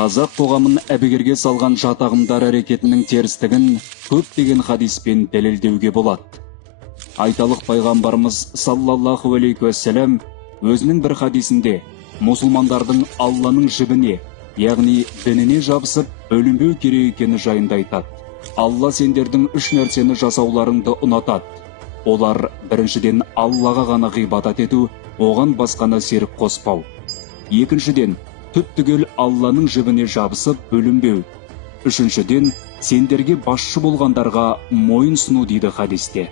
Қазақ қоғамын әбігерге салған жат ағымдар әрекетінің терістігін көптеген хадиспен дәлелдеуге болады. Айталық пайғамбарымыз саллаллаху алейхи уассалам өзінің бір хадисінде мұсылмандардың Алланың жібіне, яғни дініне жабысып бөлінбеу керек екені жайында айтады. Алла сендердің үш нәрсені жасауларыңды ұнатады. Олар біріншіден Аллаға ғана ғибадат ету, оған басқаны серік қоспау. Екіншіден, түп-түгел Алланың жібіне жабысып бөлінбеу. Үшіншіден, сендерге басшы болғандарға мойын сұну дейді хадисте.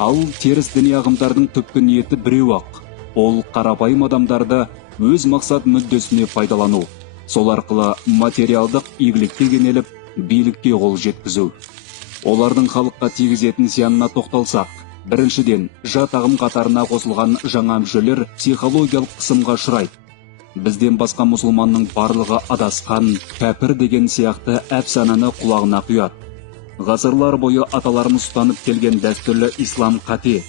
Ал теріс діни ағымдардың түпкі ниеті біреу-ақ. Ол қарапайым адамдарды өз мақсат мүддесіне пайдалану. Сол арқылы материалдық игілікке кенеліп, билікке қол жеткізу. Олардың халыққа тигізетін зиянына тоқталсақ, біріншіден, жат ағым қатарына қосылған жаңа мүшелер психологиялық қысымға ұшырайды. Бізден басқа мұсылманның барлығы адасқан, кәпір деген сияқты әпсананы құлағына құяды. Ғасырлар бойы аталарымыз ұстанып келген дәстүрлі ислам қате.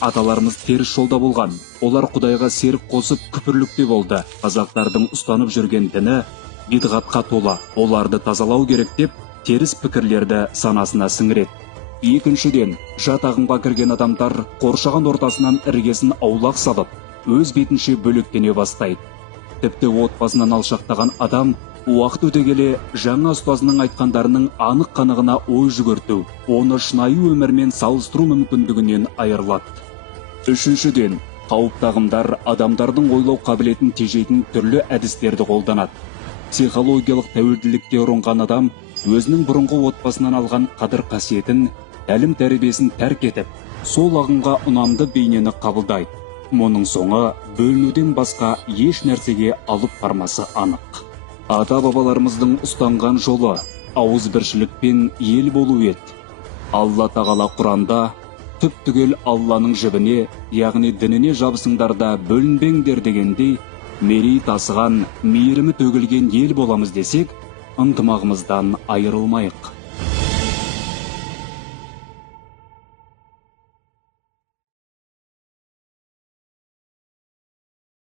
Аталарымыз теріс жолда болған. Олар Құдайға серік қосып күпірлікте болды. Қазақтардың ұстанып жүрген діні бидғатқа тола. Оларды тазалау керек деп, теріс пікірлерді санасына сіңіреді. Екіншіден, жат ағымға кірген адамдар қоршаған ортасынан іргесін аулақ салып, өз бетінше бөлектене бастайды. Тіпті отбасынан алшақтаған адам уақыт өте келе жаңа ұстазының айтқандарының анық қанығына ой жүгірту, оны шынайы өмірмен салыстыру мүмкіндігінен айырылады. Үшіншіден, қауіпті ағымдар адамдардың ойлау қабілетін тежейтін түрлі әдістерді қолданады. Психологиялық тәуелділікке ұрынған адам өзінің бұрынғы отбасынан алған қадір қасиетін, тәлім тәрбиесін тәрк етіп, сол ағымға ұнамды бейнені қабылдайды. Мұның соңы бөлінуден басқа еш нәрсеге алып бармасы анық. Ата-бабаларымыздың ұстанған жолы ауызбіршілікпен ел болу еді. Алла тағала Құранда түп-түгел Алланың жібіне, яғни дініне жабысыңдар да бөлінбеңдер дегендей, мерей тасыған, мейірімі төгілген ел боламыз десек, ынтымағымыздан айырылмайық.